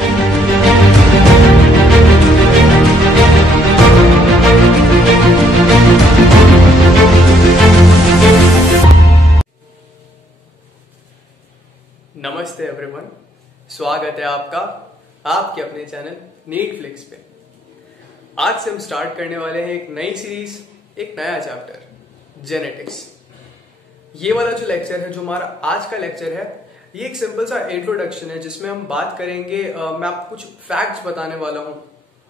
नमस्ते एवरीवन, स्वागत है आपका आपके अपने चैनल नीटफ्लिक्स पे। आज से हम स्टार्ट करने वाले हैं एक नई सीरीज, एक नया चैप्टर, जेनेटिक्स। ये वाला जो लेक्चर है, जो हमारा आज का लेक्चर है, ये एक सिंपल सा इंट्रोडक्शन है जिसमें हम बात करेंगे। मैं आपको कुछ फैक्ट्स बताने वाला हूँ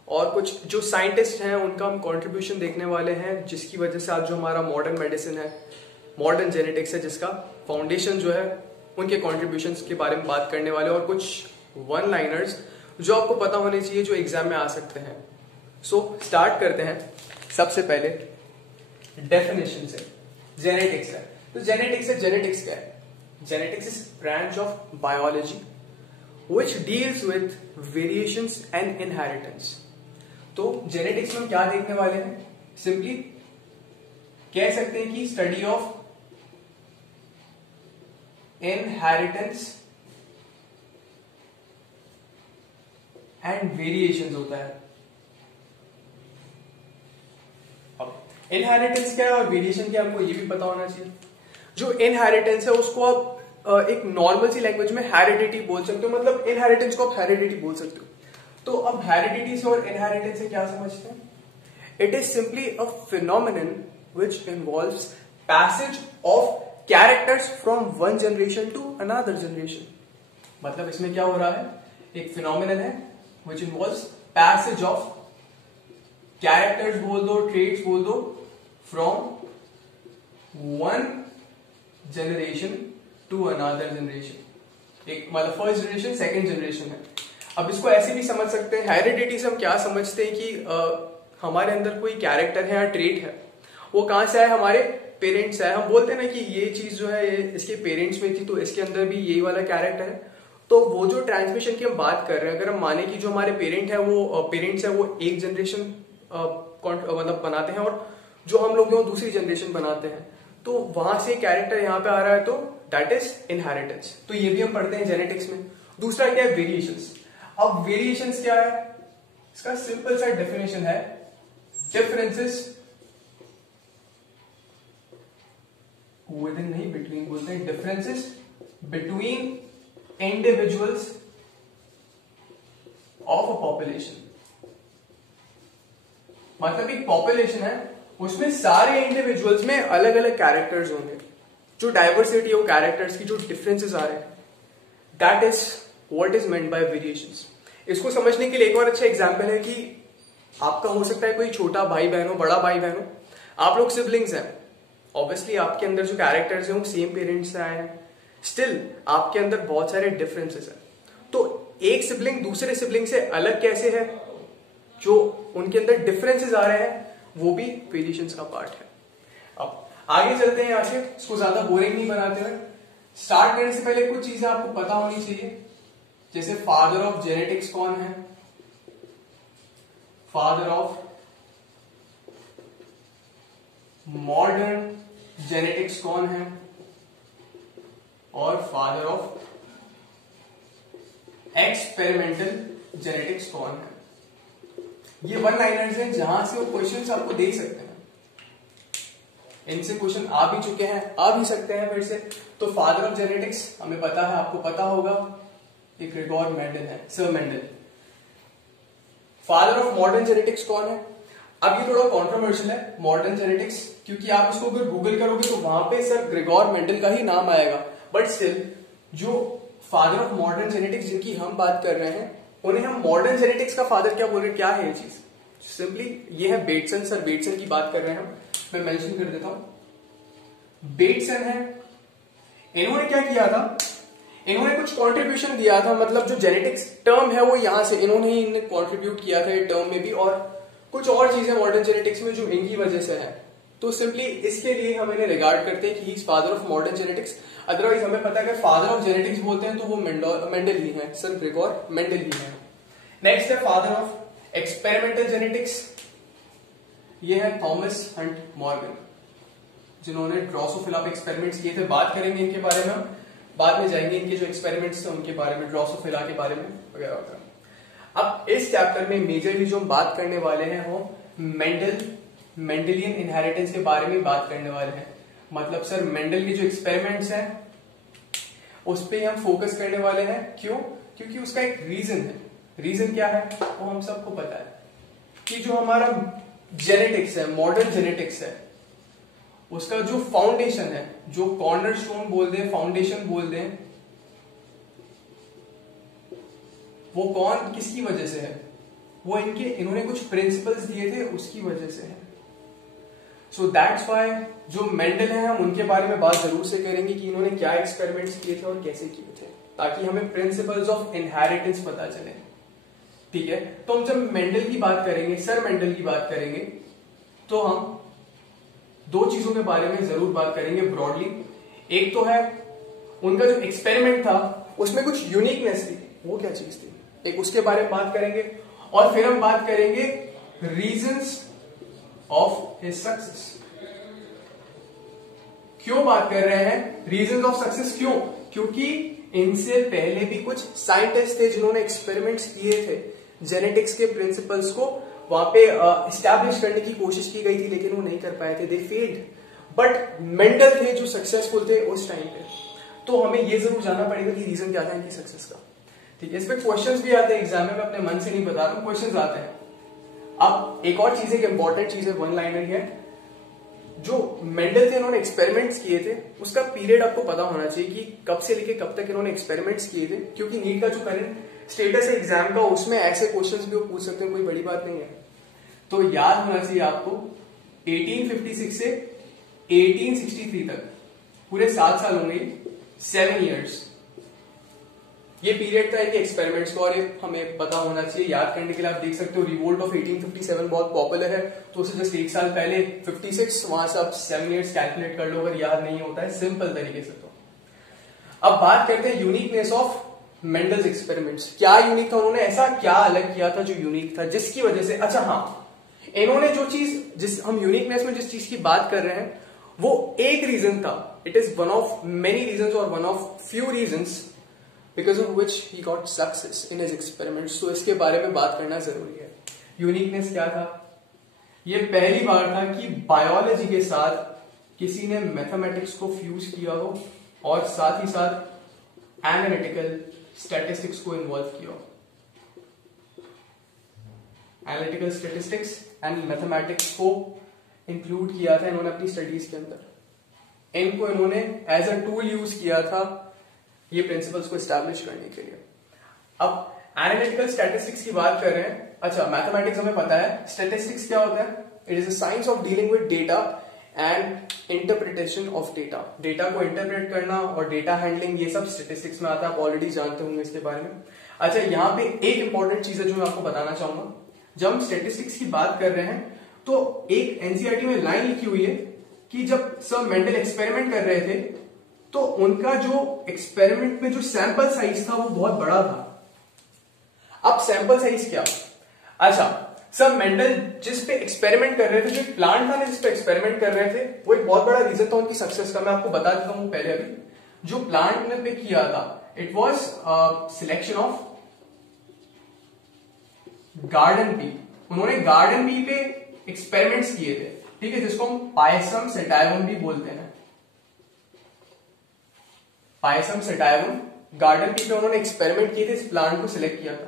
और कुछ जो साइंटिस्ट हैं उनका हम कंट्रीब्यूशन देखने वाले हैं, जिसकी वजह से आज जो हमारा मॉडर्न मेडिसिन है, मॉडर्न जेनेटिक्स है, जिसका फाउंडेशन जो है, उनके कॉन्ट्रीब्यूशंस के बारे में बात करने वाले और कुछ वन लाइनर्स जो आपको पता होने चाहिए, जो एग्जाम में आ सकते हैं। सो स्टार्ट करते हैं। सबसे पहले डेफिनेशन से जेनेटिक्स है। तो जेनेटिक्स क्या है? Genetics is branch of biology which deals with variations and inheritance. तो जेनेटिक्स में हम क्या देखने वाले हैं? सिंपली कह सकते हैं कि study of inheritance and variations होता है। अब इनहेरिटेंस क्या है और वेरिएशन क्या है, हमको ये भी पता होना चाहिए। जो इनहेरिटेंस है उसको आप एक नॉर्मल सी लैंग्वेज में हेरिडिटी बोल सकते हो, मतलब इनहेरिटेंस को आप हेरिडिटी बोल सकते हो। तो अब हेरिडिटी से और इनहेरिटेंस से क्या समझते हैं? It is simply a phenomenon which involves passage of characters from one generation to another generation. मतलब इसमें क्या हो रहा है? एक फिनोमिनन है which involves passage of characters बोल दो, ट्रेट्स बोल दो, from one generation to another generation. एक मतलब फर्स्ट जनरेशन, सेकेंड जनरेशन है। अब इसको ऐसे भी समझ सकते हैं, हेरिडिटी से हम क्या समझते हैं कि हमारे अंदर कोई कैरेक्टर है या ट्रेट है, वो कहां से आए? हमारे पेरेंट्स से आए। हम बोलते हैं ना कि ये चीज जो है ये इसके पेरेंट्स में थी, तो इसके अंदर भी यही वाला कैरेक्टर है। तो वो जो ट्रांसमिशन की हम बात कर रहे हैं, अगर हम माने कि जो हमारे पेरेंट्स है वो एक जनरेशन मतलब बनाते हैं और जो हम लोग जो दूसरी जनरेशन बनाते हैं, तो वहां से कैरेक्टर यहाँ पे आ रहा है, तो दैट इज इनहेरिटेंस। तो ये भी हम पढ़ते हैं जेनेटिक्स में। दूसरा क्या है? वेरिएशंस। अब वेरिएशंस क्या है? इसका सिंपल सा डेफिनेशन है, डिफरेंसेस विदिन नहीं बिटवीन बोलते हैं, differences between individuals of a population. मतलब एक पॉपुलेशन है, उसमें सारे इंडिविजुअल्स में अलग अलग कैरेक्टर्स होंगे। जो डाइवर्सिटी हो कैरेक्टर्स की, जो डिफरेंसेस आ रहे हैं, that is what is meant by variations. इसको समझने के लिए एक और अच्छा एग्जांपल है कि आपका हो सकता है कोई छोटा भाई बहन हो, बड़ा भाई बहन हो, आप लोग सिबलिंग्स हैं। ऑब्वियसली आपके अंदर जो कैरेक्टर्स हैं वो सेम पेरेंट्स से आए हैं, स्टिल आपके अंदर बहुत सारे डिफरेंसेस हैं। तो एक सिबलिंग दूसरे सिबलिंग से अलग कैसे है? जो उनके अंदर डिफरेंसेस आ रहे हैं वो भी वेरिएशंस का पार्ट है। अब आगे चलते हैं यहाँ से, इसको ज्यादा बोरिंग नहीं बनाते हुए। स्टार्ट करने से पहले कुछ चीजें आपको पता होनी चाहिए, जैसे फादर ऑफ जेनेटिक्स कौन है, फादर ऑफ मॉडर्न जेनेटिक्स कौन है, और फादर ऑफ एक्सपेरिमेंटल जेनेटिक्स कौन है। ये वन लाइनर्स हैं जहां से वो क्वेश्चंस आपको दे सकते हैं। इनसे क्वेश्चन आ भी चुके हैं, आ भी सकते हैं फिर से। तो फादर ऑफ जेनेटिक्स हमें पता है, आपको पता होगा, एक ग्रेगोर मेंडल है, sir Mendel. Father of modern genetics कौन है? अब ये थोड़ा कॉन्ट्रोवर्शियल है मॉडर्न जेनेटिक्स, क्योंकि आप इसको अगर गूगल करोगे तो वहां पे सर ग्रेगोर मेंडल का ही नाम आएगा। बट स्टिल जो फादर ऑफ मॉडर्न जेनेटिक्स जिनकी हम बात कर रहे हैं, उन्हें हम मॉडर्न जेनेटिक्स का फादर क्या बोल रहे हैं? क्या है ये चीज? सिंपली ये है बेटसन। सर बेटसन की बात कर रहे हैं हम, मैं मेंशन कर देता हूं। बेटसन है, इन्होंने क्या किया था? इन्होंने कुछ कंट्रीब्यूशन दिया था, मतलब जो जेनेटिक्स टर्म है वो यहां से इन्होंने ही कंट्रीब्यूट किया था ये टर्म में भी, और कुछ और चीजें मॉडर्न जेनेटिक्स में जो इनकी वजह से है। तो सिंपली इसके लिए हम इन्हें रिगार्ड करते हैं कि he is father of modern genetics. Otherwise हमें पता है कि फादर ऑफ जेनेटिक्स बोलते हैं तो वो मेंडल ही है, सर ग्रेगोर मेंडल ही है। नेक्स्ट है फादर ऑफ एक्सपेरिमेंटल जेनेटिक्स, ये है थॉमस हंट मॉर्गन, जिन्होंने ड्रोसोफिला पे एक्सपेरिमेंट्स किए थे। बात करेंगे इनके बारे में, हम बाद में जाएंगे इनके जो एक्सपेरिमेंट्स थे उनके बारे में, ड्रोसोफिला के बारे में वगैरह वगैरह। अब इस चैप्टर में मेजरली जो हम बात करने वाले हैं वो मेंडलियन इनहेरिटेंस के बारे में बात करने वाले हैं। मतलब सर मेंडल के जो एक्सपेरिमेंट्स हैं उस पे हम फोकस करने वाले हैं। क्यों? क्योंकि उसका एक रीजन है। रीजन क्या है वो हम सबको पता है कि जो हमारा जेनेटिक्स है, मॉडर्न जेनेटिक्स है, उसका जो फाउंडेशन है, जो कॉर्नरस्टोन बोल दें, फाउंडेशन बोल दें, वो कौन किसकी वजह से है? वो इन्होंने कुछ प्रिंसिपल्स दिए थे उसकी वजह से है। सो दैट्स व्हाई जो मेंडल है हम उनके बारे में बात जरूर से करेंगे कि इन्होंने क्या एक्सपेरिमेंट्स किए थे और कैसे किए थे, ताकि हमें प्रिंसिपल्स ऑफ इनहेरिटेंस पता चले। ठीक है, तो हम जब मेंडल की बात करेंगे, सर मेंडल की बात करेंगे, तो हम दो चीजों के बारे में जरूर बात करेंगे ब्रॉडली। एक तो है उनका जो एक्सपेरिमेंट था उसमें कुछ यूनिकनेस थी, वो क्या चीज थी, एक उसके बारे में बात करेंगे। और फिर हम बात करेंगे रीजंस ऑफ हिज सक्सेस। क्यों बात कर रहे हैं रीजंस ऑफ सक्सेस? क्यों? क्योंकि इनसे पहले भी कुछ साइंटिस्ट थे जिन्होंने एक्सपेरिमेंट्स किए थे, जेनेटिक्स के प्रिंसिपल्स को वहां पे एस्टैब्लिश करने की कोशिश की गई थी, लेकिन वो नहीं कर पाए थे, दे फेल्ड। बट मेंडल थे जो सक्सेसफुल थे उस टाइम पे। तो हमें ये जरूर जानना पड़ेगा कि रीजन क्या था इनकी सक्सेस का। ठीक है, इस पे क्वेश्चंस भी आते हैं एग्जाम में, मैं अपने मन से नहीं बता रहा हूं, क्वेश्चंस आते हैं। अब एक और चीज, एक इंपॉर्टेंट चीज है, वन लाइनर है, जो मेंडल थे इन्होंने एक्सपेरिमेंट्स किए थे उसका पीरियड आपको पता होना चाहिए कि कब से लेके कब तक इन्होंने एक्सपेरिमेंट्स किए थे, क्योंकि नीट का जो करंट स्टेटस है एग्जाम का उसमें ऐसे क्वेश्चंस भी वो पूछ सकते हैं, कोई बड़ी बात नहीं है। तो याद होना चाहिए आपको 1856 से 1863 तक पूरे 7 साल होंगे, 7 years ये पीरियड था इनके एक्सपेरिमेंट्स को, और ये हमें पता होना चाहिए। याद करने के लिए आप देख सकते हो रिवोल्ट ऑफ 1857 बहुत पॉपुलर है, तो उससे जस्ट एक साल पहले 56, वहां से आप 7 years कैलकुलेट कर लो अगर याद नहीं होता है सिंपल तरीके से। तो अब बात करते हैं यूनिकनेस ऑफ मेंडल्स एक्सपेरिमेंट्स। क्या यूनिक था, उन्होंने ऐसा क्या अलग किया था जो यूनिक था, जिसकी वजह से, अच्छा हाँ, इन्होंने जो चीज, जिस हम यूनिकनेस में जिस चीज की बात कर रहे हैं वो एक रीजन था, it is one of many reasons और one of few reasons because of which he got success in his experiments। तो इसके बारे में बात करना जरूरी है। यूनिकनेस क्या था? ये पहली बार था कि बायोलॉजी के साथ किसी ने मैथमेटिक्स को फ्यूज किया हो और साथ ही साथ एनालिटिकल स्टैटिस्टिक्स को इन्वॉल्व किया हो। एनालिटिकल स्टैटिस्टिक्स एंड मैथमेटिक्स को इंक्लूड किया था इन्होंने अपनी स्टडीज के अंदर। इनको इन्होंने एज अ टूल यूज किया था ये प्रिंसिपल्स को एस्टैब्लिश करने के लिए। अब एनालिटिकल स्टैटिस्टिक्स की बात कर रहे हैं। अच्छा, मैथमेटिक्स हमें पता है, स्टैटिस्टिक्स क्या होता है? It is a science of dealing with data and interpretation of data. Data को इंटरप्रेट करना और डेटा हैंडलिंग, ये सब स्टैटिस्टिक्स में आता है, आप ऑलरेडी जानते होंगे इसके बारे में। अच्छा, यहाँ पे एक इंपॉर्टेंट चीज है जो मैं आपको बताना चाहूंगा। जब हम स्टैटिस्टिक्स की बात कर रहे हैं तो एक एनसीईआरटी में लाइन लिखी हुई है कि जब सर मेंडल एक्सपेरिमेंट कर रहे थे तो उनका जो एक्सपेरिमेंट में जो सैंपल साइज था वो बहुत बड़ा था। अब सैंपल साइज क्या? अच्छा, सर मेंडल जिस पे एक्सपेरिमेंट कर रहे थे, जो प्लांट था ना जिस पे एक्सपेरिमेंट कर रहे थे, वो एक बहुत बड़ा रीजन था उनकी सक्सेस का। मैं आपको बता देता हूं पहले, अभी जो प्लांट ने पे किया था, it was selection of garden pea. उन्होंने गार्डन पी पे एक्सपेरिमेंट्स किए थे, ठीक है, जिसको हम पायसम सेटाइवम भी बोलते हैं। पायसम सेटाइवम, गार्डन पी पे उन्होंने एक्सपेरिमेंट किए थे, इस प्लांट को सिलेक्ट किया था।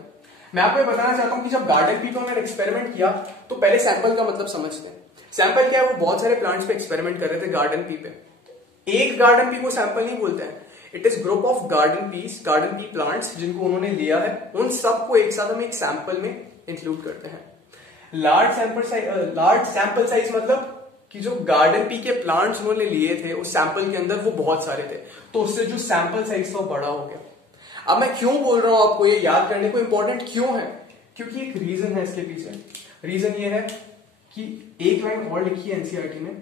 मैं आपको बताना चाहता हूं कि जब गार्डन पी पे उन्होंने एक्सपेरिमेंट किया तो पहले सैंपल का मतलब समझते हैं। सैंपल क्या है? वो बहुत सारे प्लांट्स पे एक्सपेरिमेंट कर रहे थे गार्डन पी पे। एक गार्डन पी को सैंपल नहीं बोलते हैं, it is group of garden pea plants जिनको उन्होंने लिया है, उन सबको एक साथ हम एक सैंपल में इंक्लूड करते हैं। लार्ज सैंपल साइज मतलब कि जो गार्डन पी के प्लांट्स उन्होंने लिए थे उस सैंपल के अंदर वो बहुत सारे थे, तो उससे जो सैंपल साइज था वो बड़ा हो गया। अब मैं क्यों बोल रहा हूं आपको ये याद करने को इंपॉर्टेंट क्यों है? क्योंकि एक रीजन है इसके पीछे। रीजन ये है कि एक लाइन और लिखी है एनसीईआरटी में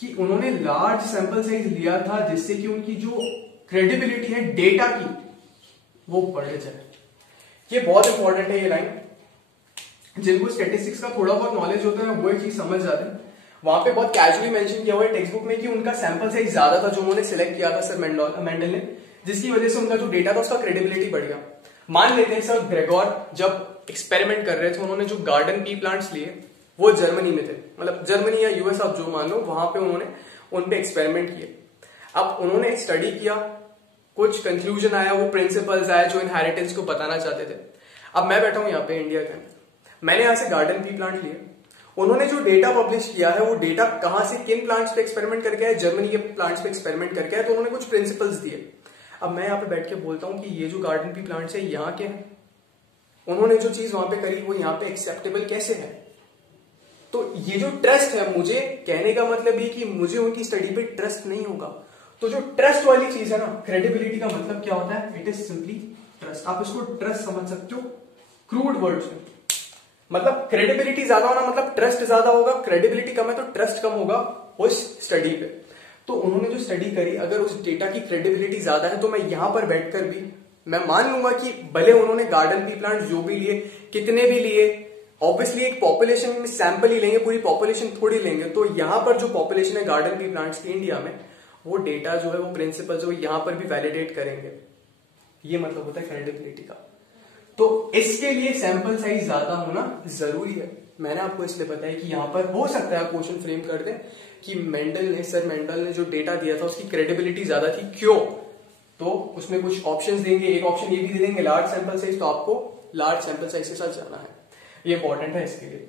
कि उन्होंने लार्ज सैंपल साइज लिया था जिससे कि उनकी जो क्रेडिबिलिटी है डेटा की वो बढ़ जाए। ये बहुत इंपॉर्टेंट है ये लाइन। जिनको स्टैटिस्टिक्स का थोड़ा बहुत नॉलेज होता है वो एक चीज समझ जाते हैं। वहां पे बहुत कैजुअली मेंशन किया हुआ है टेक्स्ट बुक में कि उनका सैंपल साइज ज्यादा था जो उन्होंने सिलेक्ट किया था सर मेंडल ने, जिसकी वजह से उनका जो डेटा था उसका क्रेडिबिलिटी बढ़ गया। मान लेते हैं सर ग्रेगोर जब एक्सपेरिमेंट कर रहे थे, उन्होंने जो गार्डन पी प्लांट्स लिए वो जर्मनी में थे, मतलब जर्मनी या यूएस आप जो मान लो, वहां पे उन्होंने उन पे एक्सपेरिमेंट किए। अब उन्होंने स्टडी किया, कुछ कंक्लूजन आया, वो प्रिंसिपल्स आए जो इनहेरिटेंस को बताना चाहते थे। अब मैं बैठा हूं यहाँ पे इंडिया के अंदर, मैंने यहां से गार्डन पी प्लांट लिए, उन्होंने जो डेटा पब्लिश किया है वो डेटा कहां से, किन प्लांट्स पे एक्सपेरिमेंट करके आए, जर्मनी के प्लांट्स पे एक्सपेरिमेंट करके आए, तो उन्होंने कुछ प्रिंसिपल्स दिए। अब मैं यहाँ पे बैठ के बोलता हूँ कि ये जो गार्डन पी प्लांट्स है यहाँ के हैं, उन्होंने जो चीज वहां पे करी वो यहाँ पे एक्सेप्टेबल कैसे है। तो ये जो ट्रस्ट है, मुझे कहने का मतलब ये कि मुझे उनकी स्टडी पे ट्रस्ट नहीं होगा। तो जो ट्रस्ट वाली चीज है ना, क्रेडिबिलिटी का मतलब क्या होता है, इट इज सिंपली ट्रस्ट। आप इसको ट्रस्ट समझ सकते हो क्रूड वर्ड्स में, मतलब क्रेडिबिलिटी ज्यादा होना मतलब ट्रस्ट ज्यादा होगा, क्रेडिबिलिटी कम है तो ट्रस्ट कम होगा उस स्टडी पे। तो उन्होंने जो स्टडी करी, अगर उस डेटा की क्रेडिबिलिटी ज्यादा है तो मैं यहां पर बैठकर भी मैं मान लूंगा कि भले उन्होंने गार्डन पी प्लांट जो भी लिए, कितने भी लिए, ऑब्वियसली एक पॉपुलेशन में सैंपल ही लेंगे, पूरी पॉपुलेशन थोड़ी लेंगे। तो यहां पर जो पॉपुलेशन है गार्डन पी प्लांट्स की इंडिया में, वो डेटा जो है, वो प्रिंसिपल जो यहां पर भी वैलिडेट करेंगे। ये मतलब होता है क्रेडिबिलिटी का। तो इसके लिए सैंपल साइज ज्यादा होना जरूरी है। मैंने आपको इसलिए बताया कि यहां पर हो सकता है क्वेश्चन फ्रेम कर दें कि सर मेंडल ने जो डेटा दिया था उसकी क्रेडिबिलिटी ज्यादा थी, क्यों? तो उसमें कुछ ऑप्शंस देंगे, एक ऑप्शन ये भी दे देंगे लार्ज सैंपल साइज, तो आपको लार्ज सैंपल साइज के साथ जाना है, ये इंपॉर्टेंट है इसके लिए।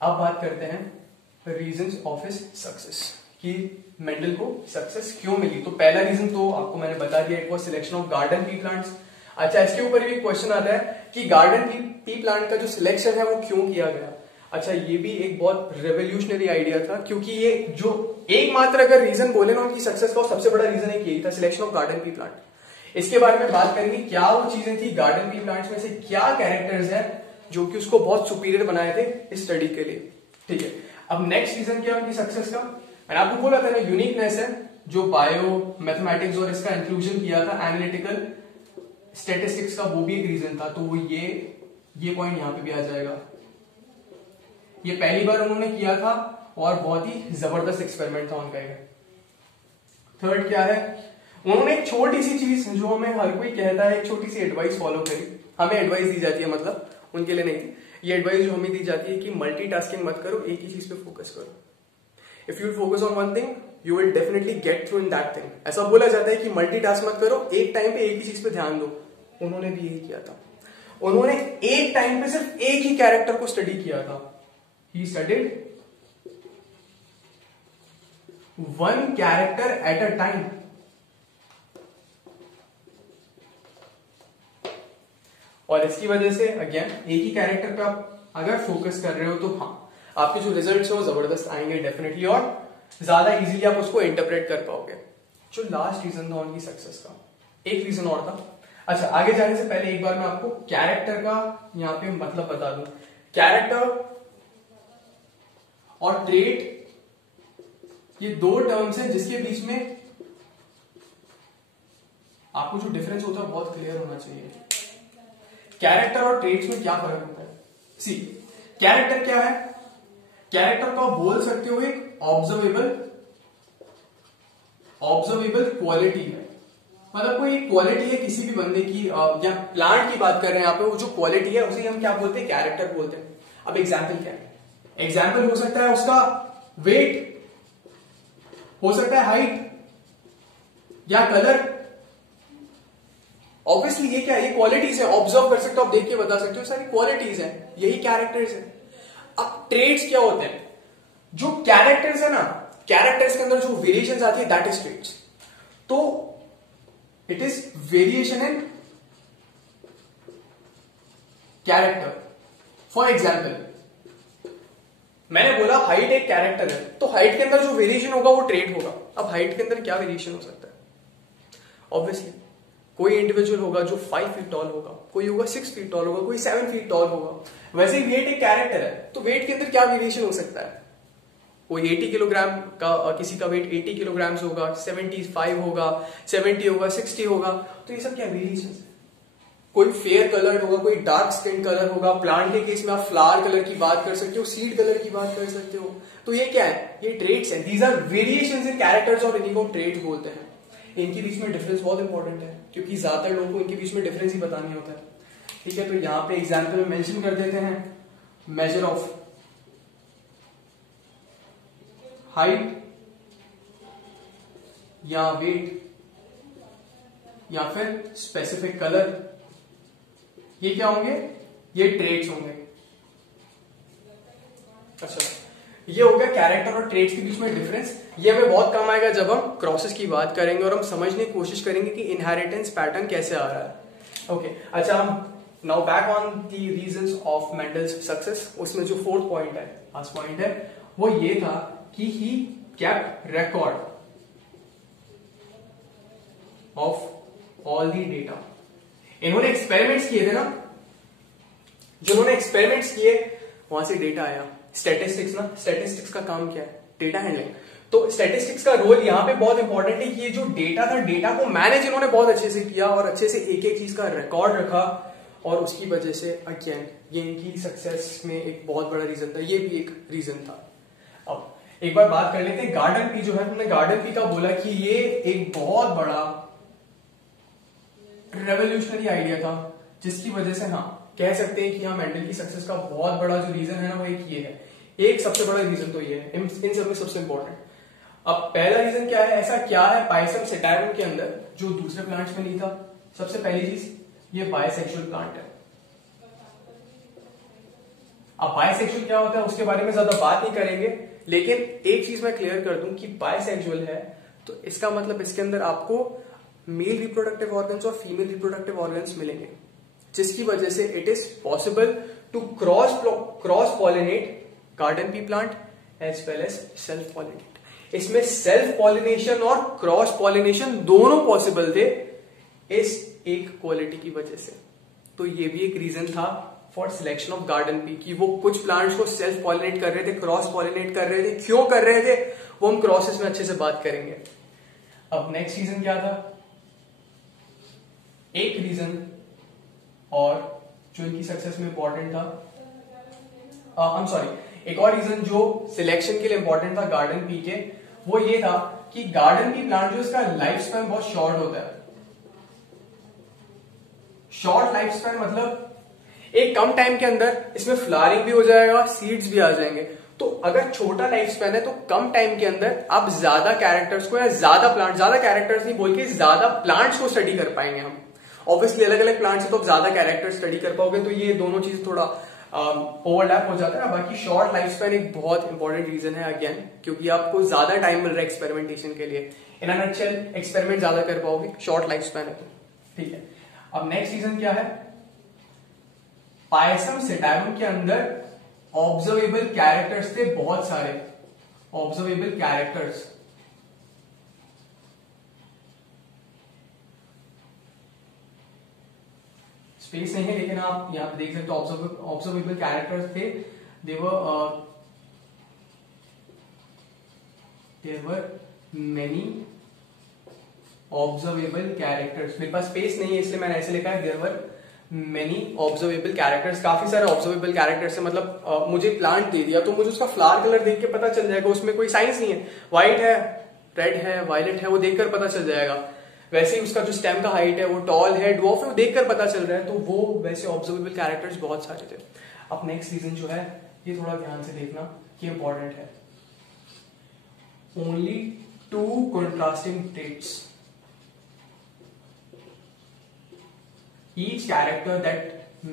अब बात करते हैं रीजंस ऑफ हिज सक्सेस, कि मेंडल को सक्सेस क्यों मिली। तो पहला रीजन तो आपको मैंने बता दिया, it was selection of garden pea plants. अच्छा, इसके ऊपर भी क्वेश्चन आता है कि गार्डन पी प्लांट का जो सिलेक्शन है वो क्यों किया गया। अच्छा, ये भी एक बहुत रेवोल्यूशनरी आइडिया था, क्योंकि ये जो एकमात्र अगर रीजन बोले ना उनकी सक्सेस का, सबसे बड़ा रीजन एक यही था, selection of garden pea plant. इसके बारे में बात करेंगे, क्या वो चीजें थी गार्डन पी प्लांट्स में से, क्या कैरेक्टर्स है जो कि उसको बहुत सुपीरियर बनाए थे इस स्टडी के लिए। ठीक है, अब नेक्स्ट रीजन क्या है उनकी सक्सेस का, मैंने आपको बोला था ना, यूनिकनेस है, जो बायो मैथमेटिक्स और इसका इंक्लूजन किया था, एनालिटिकल स्टैटिस्टिक्स का, वो भी एक रीजन था। तो वो ये पॉइंट यहां पे भी आ जाएगा। ये पहली बार उन्होंने किया था और बहुत ही जबरदस्त एक्सपेरिमेंट था उनका ये। थर्ड क्या है, उन्होंने एक छोटी सी चीज जो हमें हर कोई कहता है, एक छोटी सी एडवाइस फॉलो करी, हमें एडवाइस दी जाती है, मतलब उनके लिए नहीं थी ये एडवाइस, जो हमें दी जाती है कि मल्टीटास्किंग मत करो, एक ही चीज पे फोकस करो। If you focus on one thing you will definitely get through in that thing. ऐसा बोला जाता है कि मल्टीटास्क मत करो, एक टाइम पे एक ही चीज पे ध्यान दो। उन्होंने भी यही किया था, उन्होंने एक टाइम पे सिर्फ एक ही कैरेक्टर को स्टडी किया था। He studied one character at a time. और इसकी वजह से अगेन एक ही कैरेक्टर पे आप अगर फोकस कर रहे हो तो हाँ, आपके जो रिजल्ट्स हैं वो जबरदस्त आएंगे डेफिनेटली, और ज्यादा इजीली आप उसको इंटरप्रेट कर पाओगे। जो लास्ट रीजन था उनकी सक्सेस का, एक रीजन और था। अच्छा, आगे जाने से पहले एक बार मैं आपको कैरेक्टर का यहां पे मतलब बता दूं। कैरेक्टर और ट्रेट ये दो टर्म्स हैं जिसके बीच में आपको जो डिफरेंस होता है बहुत क्लियर होना चाहिए। कैरेक्टर और ट्रेट्स में क्या फर्क होता है? सी, कैरेक्टर क्या है? कैरेक्टर को आप बोल सकते हो एक ऑब्जर्वेबल क्वालिटी है, मतलब कोई क्वालिटी है किसी भी बंदे की, या प्लांट की बात कर रहे हैं यहाँ पे, वो जो क्वालिटी है उसे हम क्या बोलते हैं? कैरेक्टर बोलते हैं। अब एग्जाम्पल क्या है? एग्जाम्पल हो सकता है उसका वेट, हो सकता है हाइट या कलर। ऑब्वियसली ये क्या है? ये क्वालिटीज है, ऑब्जर्व कर सकते हो आप, देख के बता सकते हो, सारी क्वालिटीज है, यही कैरेक्टर्स है। अब ट्रेड्स क्या होते हैं? जो कैरेक्टर्स है ना, कैरेक्टर्स के अंदर जो वेरिएशंस आती है दैट इज ट्रेड्स। तो it is variation in character. For example, मैंने बोला हाइट एक कैरेक्टर है, तो हाइट के अंदर जो वेरिएशन होगा वो ट्रेड होगा। अब हाइट के अंदर क्या वेरिएशन हो सकता है? ऑब्वियसली कोई इंडिविजुअल होगा जो 5 फीट टॉल होगा, कोई होगा 6 फीट टॉल होगा, कोई 7 फीट टॉल होगा। वैसे ही वेट एक कैरेक्टर है, तो वेट के अंदर क्या वेरिएशन हो सकता है? कोई 80 किलोग्राम का, किसी का वेट 80 किलोग्राम होगा, 75 होगा, 70 होगा, 60 होगा। तो ये सब क्या वेरिएशन है? कोई फेयर कलर होगा, कोई डार्क स्किन कलर होगा। प्लांट के केस में आप फ्लावर कलर की बात कर सकते हो, सीड कलर की बात कर सकते हो। तो ये क्या है? ये ट्रेट्स हैं। These are variations in characters और इन्हीं को ट्रेट्स बोलते हैं। इनके बीच में डिफरेंस बहुत इंपॉर्टेंट है, क्योंकि ज्यादातर लोगों को इनके बीच में डिफरेंस ही पता नहीं होता है। ठीक है, तो यहां पे एग्जाम्पल में मेंशन कर देते हैं मेजर ऑफ हाइट या वेट या फिर स्पेसिफिक कलर, ये क्या होंगे, ये ट्रेट्स होंगे। अच्छा, ये हो गया कैरेक्टर और ट्रेट्स के बीच में डिफरेंस। ये हमें बहुत काम आएगा जब हम क्रॉसेस की बात करेंगे और हम समझने की कोशिश करेंगे कि इनहेरिटेंस पैटर्न कैसे आ रहा है। ओके, अच्छा, हम now back on the reasons of Mendel's success. उसमें जो फोर्थ पॉइंट है, लास्ट पॉइंट है, वो ये था कि he kept record of all the data. इन्होंने एक्सपेरिमेंट्स किए थे ना, जिन्होंने एक्सपेरिमेंट्स किए वहां से डेटा आया। स्टैटिस्टिक्स ना, स्टैटिस्टिक्स का काम क्या है, डेटा हैंडलिंग। तो स्टैटिस्टिक्स का रोल यहाँ पे बहुत इंपॉर्टेंट है कि ये जो डेटा था, डेटा को मैनेज इन्होंने बहुत अच्छे से किया और अच्छे से एक एक चीज का रिकॉर्ड रखा, और उसकी वजह से अगेन ये इनकी सक्सेस में एक बहुत बड़ा रीजन था। ये भी एक रीजन था। अब एक बार बात कर लेते हैं गार्डन पी जो है, तुमने गार्डन पी का बोला कि ये एक बहुत बड़ा रेवोल्यूशनरी आइडिया था, जिसकी वजह से हाँ कह सकते हैं कि हाँ मेंडल की सक्सेस का बहुत बड़ा जो रीजन है ना, वो एक ये है। एक सबसे बड़ा रीजन तो ये है, इन सब में सबसे इंपॉर्टेंट। अब पहला रीजन क्या है, ऐसा क्या है पायसम सेटारियम के अंदर जो दूसरे प्लांट्स में नहीं था? सबसे पहली चीज, ये बायसेक्सुअल प्लांट है। अब बायसेक्सुअल क्या होता है उसके बारे में ज्यादा बात नहीं करेंगे, लेकिन एक चीज मैं क्लियर कर दूं कि बायसेक्सुअल है तो इसका मतलब इसके अंदर आपको मेल रिप्रोडक्टिव ऑर्गन्स और फीमेल रिप्रोडक्टिव ऑर्गन्स मिलेंगे, जिसकी वजह से it is possible to cross pollinate garden pea plant as well as self pollinate. इसमें सेल्फ पॉलिनेशन और क्रॉस पॉलिनेशन दोनों पॉसिबल थे इस एक क्वालिटी की वजह से। तो ये भी एक रीजन था for selection of garden pea कि वो कुछ प्लांट्स को सेल्फ पॉलिनेट कर रहे थे, क्रॉस पॉलिनेट कर रहे थे। क्यों कर रहे थे वो हम क्रॉसेस में अच्छे से बात करेंगे। अब नेक्स्ट रीजन क्या था? एक रीजन और जो इनकी सक्सेस में इंपॉर्टेंट था, आई एम सॉरी, एक और रीजन जो सिलेक्शन के लिए इंपॉर्टेंट था गार्डन पी के, वो ये था कि गार्डन पी प्लांट जो इसका लाइफ स्पैन बहुत शॉर्ट होता है। शॉर्ट लाइफ स्पैन मतलब एक कम टाइम के अंदर इसमें फ्लावरिंग भी हो जाएगा, सीड्स भी आ जाएंगे। तो अगर छोटा लाइफ स्पैन है तो कम टाइम के अंदर आप ज्यादा कैरेक्टर्स को या ज्यादा प्लांट, ज्यादा कैरेक्टर्स नहीं बोल के ज्यादा प्लांट्स को स्टडी कर पाएंगे हम। ऑब्वियसली अलग अलग प्लांट्स है तो आप ज्यादा कैरेक्टर स्टडी कर पाओगे, तो ये दोनों चीज थोड़ा ओवरलैप हो जाता है। बाकी शॉर्ट लाइफ स्पैन एक बहुत इंपॉर्टेंट रीजन है अगेन, क्योंकि आपको ज्यादा टाइम मिल रहा है एक्सपेरिमेंटेशन के लिए। इन अ नटशेल एक्सपेरिमेंट ज्यादा कर पाओगे, शॉर्ट लाइफ स्पैन है तो। ठीक है, अब नेक्स्ट रीजन क्या है? पायसम सेटारियम के अंदर ऑब्जर्वेबल कैरेक्टर्स थे बहुत सारे, ऑब्जर्वेबल कैरेक्टर्स। स्पेस नहीं है लेकिन आप यहां पे देख सकते हो ऑब्जर्वेबल कैरेक्टर्स थे। There were many observable characters. मेरे पास स्पेस नहीं है इसलिए मैंने ऐसे लिखा है there were many observable characters. काफी सारे ऑब्जर्वेबल कैरेक्टर्स है, मतलब मुझे प्लांट दे दिया तो मुझे उसका फ्लावर कलर देख के पता चल जाएगा, उसमें कोई साइंस नहीं है। व्हाइट है, रेड है, वायलेट है, वो देखकर पता चल जाएगा। वैसे ही उसका जो स्टेम का हाइट है वो टॉल है, ड्वार्फ है, वो देखकर पता चल रहा है। तो वो वैसे ऑब्जर्वेबल कैरेक्टर्स बहुत सारे थे। अब नेक्स्ट रीजन जो है ये थोड़ा ध्यान से देखना कि इंपॉर्टेंट है। Only 2 contrasting traits. Each character that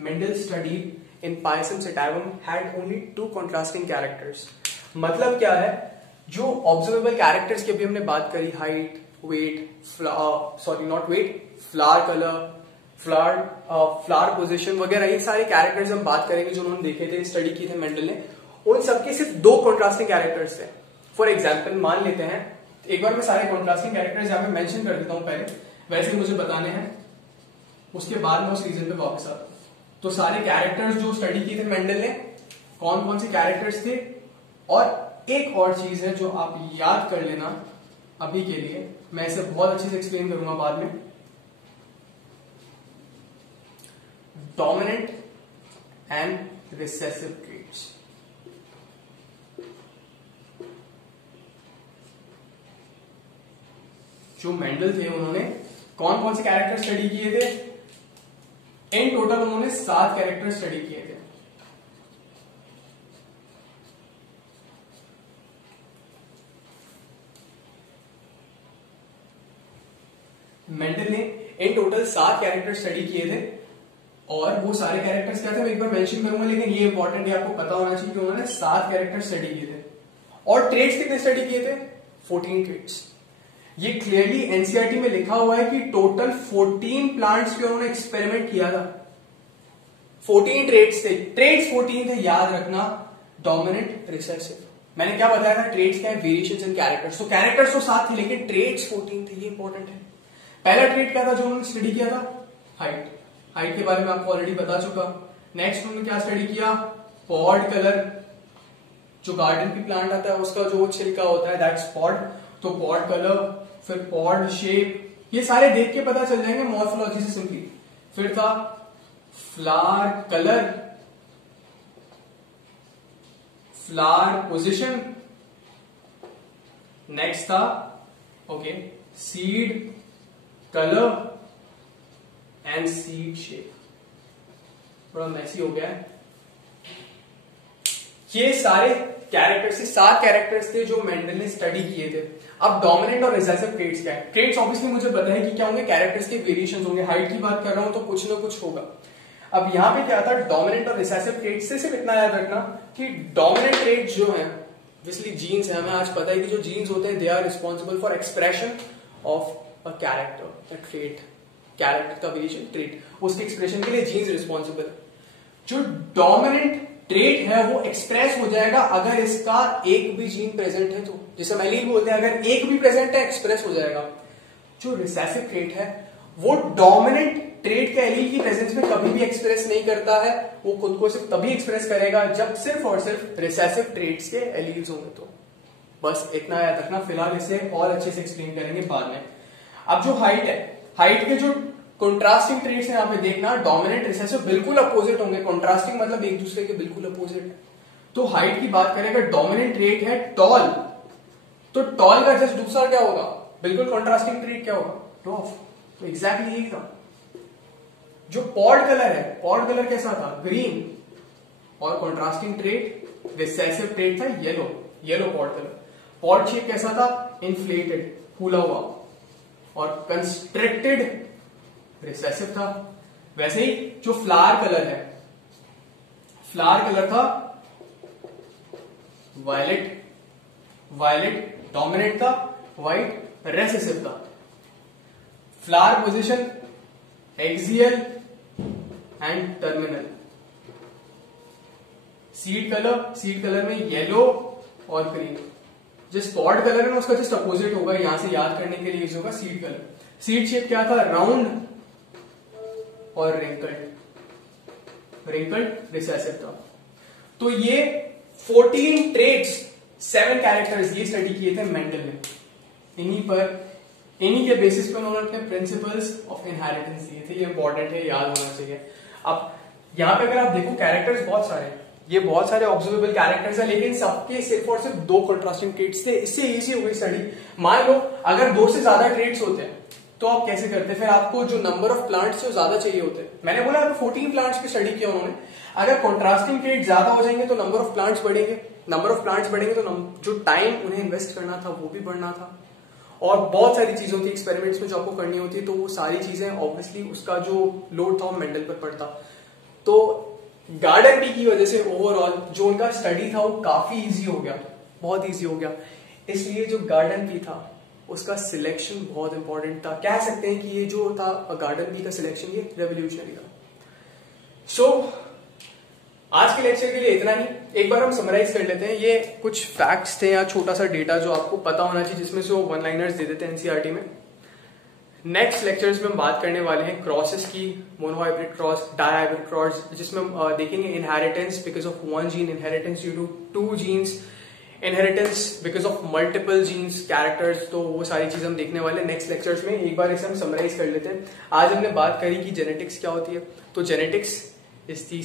Mendel studied in Pisum sativum had only 2 contrasting characters. मतलब क्या है? जो ऑब्जर्वेबल कैरेक्टर्स की अभी हमने बात करी, height, weight, not weight, flower colour, flower position वगैरह, ये सारे कैरेक्टर्स हम बात करेंगे जो उन्होंने देखे थे, स्टडी की थे मेंडल ने। उन सबके सिर्फ 2 कॉन्ट्रास्टिंग कैरेक्टर्स थे। फॉर एग्जाम्पल मान लेते हैं, एक बार मैं सारे कॉन्ट्रास्टिंग कैरेक्टर्स यहाँ पे मेंशन कर देता हूं पहले, वैसे मुझे बताने हैं, उसके बाद मैं उस रीजन पे वापस आता हूं। तो सारे कैरेक्टर्स जो स्टडी किए थे मेंडल ने, कौन कौन से कैरेक्टर्स थे, और एक और चीज है जो आप याद कर लेना अभी के लिए, मैं इसे बहुत अच्छे से एक्सप्लेन करूंगा बाद में। Dominant and recessive traits. जो मेंडल थे उन्होंने कौन कौन से कैरेक्टर स्टडी किए थे? इन टोटल उन्होंने 7 कैरेक्टर स्टडी किए थे। मेंडल ने इन टोटल 7 कैरेक्टर स्टडी किए थे और वो सारे कैरेक्टर्स क्या थे मैं एक बार मेंशन करूंगा, लेकिन ये इंपॉर्टेंट है, आपको पता होना चाहिए कि उन्होंने 7 कैरेक्टर स्टडी किए थे। और ट्रेड्स कितने स्टडी किए थे? 14 ट्रेड्स। ये क्लियरली एनसीईआरटी में लिखा हुआ है कि टोटल 14 प्लांट्स पे उन्होंने एक्सपेरिमेंट किया था। 14 ट्रेड्स थे, ट्रेड्स 14 थे, याद रखना, डोमिनेंट, रिसेसिव। मैंने क्या बताया था? ट्रेड्स क्या है? Variations in characters. तो कैरेक्टर्स तो 7 थे लेकिन ट्रेड्स 14 थे, ये इंपॉर्टेंट है। पहला ट्रेड क्या था जो उन्होंने स्टडी किया था? हाइट। हाइट के बारे में आपको ऑलरेडी बता चुका। नेक्स्ट उन्होंने क्या स्टडी किया? पॉड कलर, जो गार्डन की प्लांट आता है उसका जो छिलका होता है दैट्स पॉड, तो पॉड कलर, फिर पॉड शेप, ये सारे देख के पता चल जाएंगे मॉर्फोलॉजी से सिंपली। फिर था flower colour, flower position, next था okay seed colour and seed shape. थोड़ा मैसी हो गया है। ये सारे कैरेक्टर्स, 7 कैरेक्टर्स थे जो मेंडल ने स्टडी किए थे। अब डोमिनेंट और रिसेसिव ट्रेट्स क्या है? ट्रेट्स ऑब्वियसली मुझे पता है कि क्या होंगे, कैरेक्टर्स के वेरिएशंस होंगे। हाइट की बात कर रहा हूं तो कुछ ना कुछ होगा। अब यहां पे क्या था? डोमिनेंट और रिसेसिव ट्रेट्स से सिर्फ इतना याद रखना कि डोमिनेंट ट्रेट्स जो है ऑब्वियसली जीन्स है, हमें आज पता है कि जो जीन्स होते हैं they are responsible for expression of a character, a trait, character का वेरिएशन ट्रेट, उसके एक्सप्रेशन के लिए जीन्स रिस्पॉन्सिबल है। जो डोमिनेंट ट्रेट है वो एक्सप्रेस हो जाएगा अगर इसका एक भी जीन प्रेजेंट है, तो जिसे एलील बोलते हैं, अगर एक भी प्रेजेंट है एक्सप्रेस हो जाएगा। जो रिसेसिव ट्रेट है वो डोमिनेंट ट्रेट के एलील की प्रेजेंस में कभी भी एक्सप्रेस नहीं करता है, वो खुद को सिर्फ तभी एक्सप्रेस करेगा जब सिर्फ और सिर्फ रिसेसिव ट्रेट्स के एलील्स होंगे। तो बस इतना याद रखना, फिलहाल इसे और अच्छे से एक्सप्लेन करेंगे बाद में। अब जो हाइट है, हाइट के जो कंट्रास्टिंग ट्रेट्स है, यहां पे देखना डोमिनेंट रिसेसिव बिल्कुल अपोजिट होंगे। कंट्रास्टिंग मतलब एक दूसरे के बिल्कुल अपोजिट। तो हाइट की बात करें, अगर डोमिनेंट ट्रेट है टॉल, तो टॉल का जस्ट दूसरा क्या होगा? बिल्कुल कंट्रास्टिंग ट्रेट क्या होगा? डॉफ। तो एग्जैक्टली यही था। जो पॉड कलर है, पॉड कलर कैसा था? ग्रीन, और कंट्रास्टिंग ट्रेट रिसेसिव ट्रेट था yellow, yellow pod colour. Pod shape कैसा था? इन्फ्लेटेड, फूला हुआ, और कंस्ट्रिक्टेड रिसेसिव था। वैसे ही जो फ्लावर कलर है, फ्लावर कलर था वायलेट, वायलेट डोमिनेंट था, व्हाइट रेसेसिव था। Flower position axial and terminal. Seed colour, seed colour में येलो और ग्रीन। जिस पॉड कलर है ना उसका जस्ट अपोजिट होगा, यहां से याद करने के लिए यूज होगा सीड कलर। सीड शेप क्या था? राउंड और रिंकल्ड, रिंकल्ड रिसेसिव था। तो ये 14 ट्रेट्स, 7 कैरेक्टर्स ये स्टडी किए थे मेंडल ने। इन्हीं के बेसिस पे उन्होंने अपने प्रिंसिपल्स ऑफ इनहेरिटेंस दिए थे। ये इंपॉर्टेंट है, याद होना चाहिए। अब यहां पे अगर आप देखो कैरेक्टर्स बहुत सारे हैं, ये बहुत सारे ऑब्जर्वेबल कैरेक्टर्स हैं, लेकिन सबके सिर्फ और सिर्फ 2 कंट्रास्टिंग ट्रेट्स थे। इससे इजी हो गई स्टडी। मान लो अगर 2 से ज्यादा ट्रेट्स होते हैं तो आप कैसे करते? फिर आपको जो नंबर ऑफ प्लांट्स है वो ज्यादा चाहिए होते हैं। मैंने बोला 14 प्लांट्स की स्टडी किया उन्होंने। अगर कंट्रास्टिंग ट्रेट ज्यादा हो जाएंगे तो नंबर ऑफ प्लांट्स बढ़ेंगे, नंबर ऑफ प्लांट्स बढ़ेंगे तो जो टाइम उन्हें इन्वेस्ट करना था वो भी बढ़ना था, और बहुत सारी चीजें होती है एक्सपेरिमेंट्स में जो आपको करनी होती है। तो वो सारी चीजें ऑब्वियसली उसका जो लोड था वो मेंडल पर पड़ता। तो गार्डन बी की वजह से ओवरऑल जो उनका स्टडी था वो काफी इजी हो गया, बहुत इजी हो गया। इसलिए जो गार्डन बी था उसका सिलेक्शन बहुत इंपॉर्टेंट था। कह सकते हैं कि ये जो था गार्डन बी का सिलेक्शन ये रेवोल्यूशनरी था। सो आज के लेक्चर के लिए इतना ही। एक बार हम समराइज कर लेते हैं। ये कुछ फैक्ट्स थे या छोटा सा डेटा जो आपको पता होना चाहिए, जिसमें से वो 1 लाइनर्स दे देते हैं एनसीईआरटी में। नेक्स्ट लेक्चर्स में हम बात करने वाले हैं क्रॉसेस की, मोनोहाइब्रिड क्रॉस, डायहाइब्रिड क्रॉस, जिसमें हम देखेंगे inheritance because of 1 gene, inheritance due to 2 genes, inheritance because of multiple genes, characters. तो वो सारी चीज हम देखने वाले हैं नेक्स्ट लेक्चर्स में। एक बार इसे हम समराइज कर लेते हैं। आज हमने बात करी कि जेनेटिक्स क्या होती है। तो genetics is the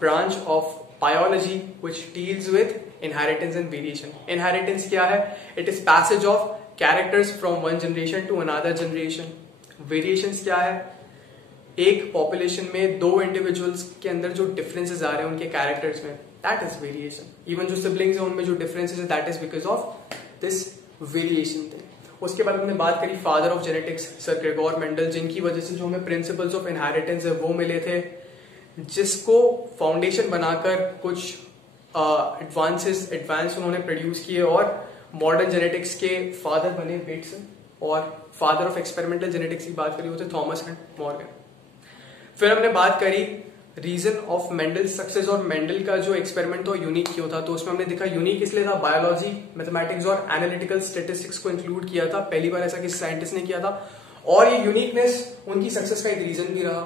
branch of biology which deals with inheritance and variation. Inheritance क्या है? It is passage of characters from one generation to another generation. Variations क्या है? एक पॉपुलेशन में दो इंडिविजुअल्स के अंदर जो डिफरेंसेस आ रहे हैं उनके कैरेक्टर्स में, दैट इज वेरिएशन. इवन जो सिबलिंग्स हैं उनमें जो डिफरेंसेस है, that is because of this variation thing. उसके बाद हमने बात करी father of genetics sir Gregor Mendel, जिनकी वजह से जो हमें प्रिंसिपल्स ऑफ इनहेरिटेंस है वो मिले थे, जिसको फाउंडेशन बनाकर कुछ एडवांस उन्होंने प्रोड्यूस किए और मॉडर्न जेनेटिक्स के फादर बने बेटसन. और फादर ऑफ एक्सपेरिमेंटल जेनेटिक्स की बात करी होते थॉमस एंड मॉर्गन. फिर हमने बात करी रीजन ऑफ मेंडल सक्सेस, और मेंडल का जो एक्सपेरिमेंट था यूनिक क्यों था. तो उसमें हमने देखा यूनिक इसलिए था, बायोलॉजी, मैथमेटिक्स और एनालिटिकल स्टेटिस्टिक्स को इंक्लूड किया था. पहली बार ऐसा किसी साइंटिस्ट ने किया था, और ये यूनिकनेस उनकी सक्सेस का एक रीजन भी रहा.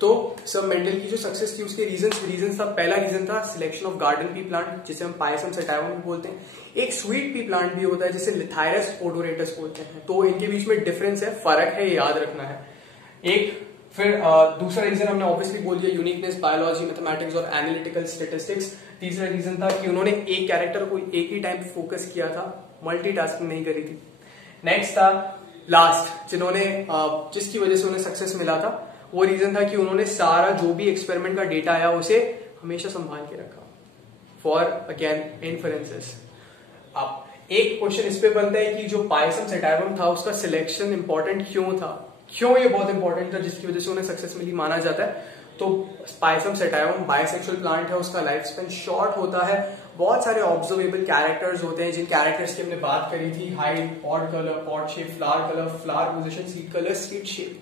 तो सब मेंडल की जो सक्सेस थी उसके रीजन था. पहला रीजन था selection of garden pea plant, जिसे हम पायसम सटाइवम भी बोलते हैं. एक स्वीट पी प्लांट भी होता है जिसे लिथायरस ओडोरेटस बोलते हैं. तो इनके बीच में डिफरेंस है, फर्क है, ये याद रखना है. एक फिर दूसरा रीजन हमने ऑब्वियसली बोल दिया यूनिकनेस, बायोलॉजी, मैथमेटिक्स और एनालिटिकल स्टेटिस्टिक्स. तीसरा रीजन था कि उन्होंने एक कैरेक्टर को एक ही टाइम फोकस किया था, मल्टीटास्किंग नहीं करी थी. नेक्स्ट था लास्ट, जिसकी वजह से उन्हें सक्सेस मिला था, वो रीजन था कि उन्होंने सारा जो भी एक्सपेरिमेंट का डेटा आया उसे हमेशा संभाल के रखा फॉर अगेन इन्फरेंसेस. अब एक क्वेश्चन इस पे बनता है कि जो पायसम सटाइवम था उसका सिलेक्शन इंपॉर्टेंट क्यों था, क्यों ये बहुत इंपॉर्टेंट था जिसकी वजह से उन्हें सक्सेस मिली माना जाता है. तो पायसम सटाइवम बायसेक्सुअल प्लांट है, उसका लाइफ स्पेन शॉर्ट होता है. बहुत सारे ऑब्जर्वेबल कैरेक्टर्स होते हैं, जिन कैरेक्टर्स की हमने बात करी थी, height, pod colour, pod shape, flower position, seed colour, seed shape.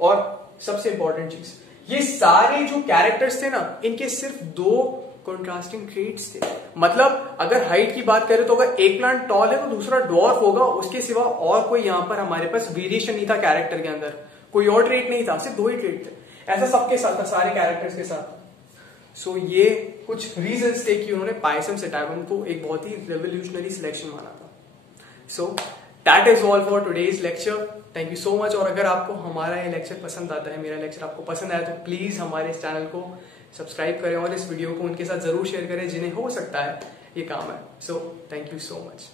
और सबसे इंपॉर्टेंट चीज, ये सारे जो कैरेक्टर्स थे ना, इनके सिर्फ दो कॉन्ट्रास्टिंग ट्रेट्स थे. मतलब अगर हाइट की बात करें तो अगर एक प्लांट टॉल है तो दूसरा डॉर्फ होगा, उसके सिवा और कोई यहां पर हमारे पास वेरिएशन नहीं था कैरेक्टर के अंदर, कोई और ट्रेट नहीं था, सिर्फ दो ही ट्रेट थे. ऐसा सबके साथ था, सारे कैरेक्टर्स के साथ. सो ये कुछ रीजंस थे कि उन्होंने पायसम सटाइवम को एक बहुत ही रेवोल्यूशनरी सिलेक्शन माना था. So that is all for today's lecture. Thank you so much. और अगर आपको हमारा ये लेक्चर पसंद आता है, मेरा लेक्चर आपको पसंद आया, तो प्लीज हमारे इस चैनल को सब्सक्राइब करें और इस वीडियो को उनके साथ जरूर शेयर करें जिन्हें हो सकता है ये काम है. So thank you so much.